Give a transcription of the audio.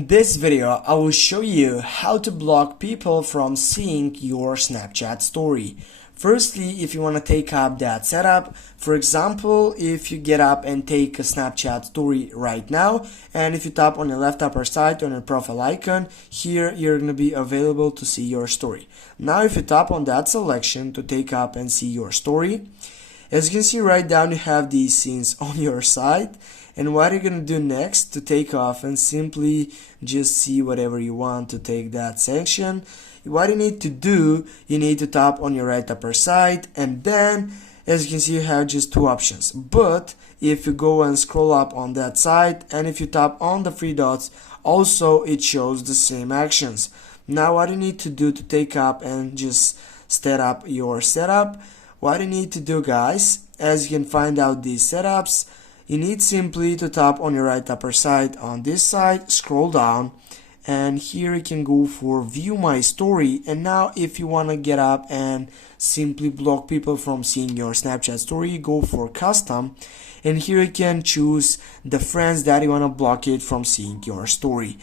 In this video, I will show you how to block people from seeing your Snapchat story. Firstly, if you want to take up that setup, for example, if you get up and take a Snapchat story right now, and if you tap on the left upper side on your profile icon, here you're going to be available to see your story. Now if you tap on that selection to take up and see your story, as you can see right down, you have these scenes on your side. And what you're going to do next to take off and simply just see whatever you want to take that section. What you need to do, you need to tap on your right upper side, and then as you can see you have just two options. But if you go and scroll up on that side and if you tap on the three dots, also it shows the same actions. Now what you need to do to take up and just set up your setup, what you need to do, guys, as you can find out these setups, you need simply to tap on your right upper side on this side, scroll down, and here you can go for view my story. And now if you want to get up and simply block people from seeing your Snapchat story, go for custom, and here you can choose the friends that you want to block it from seeing your story.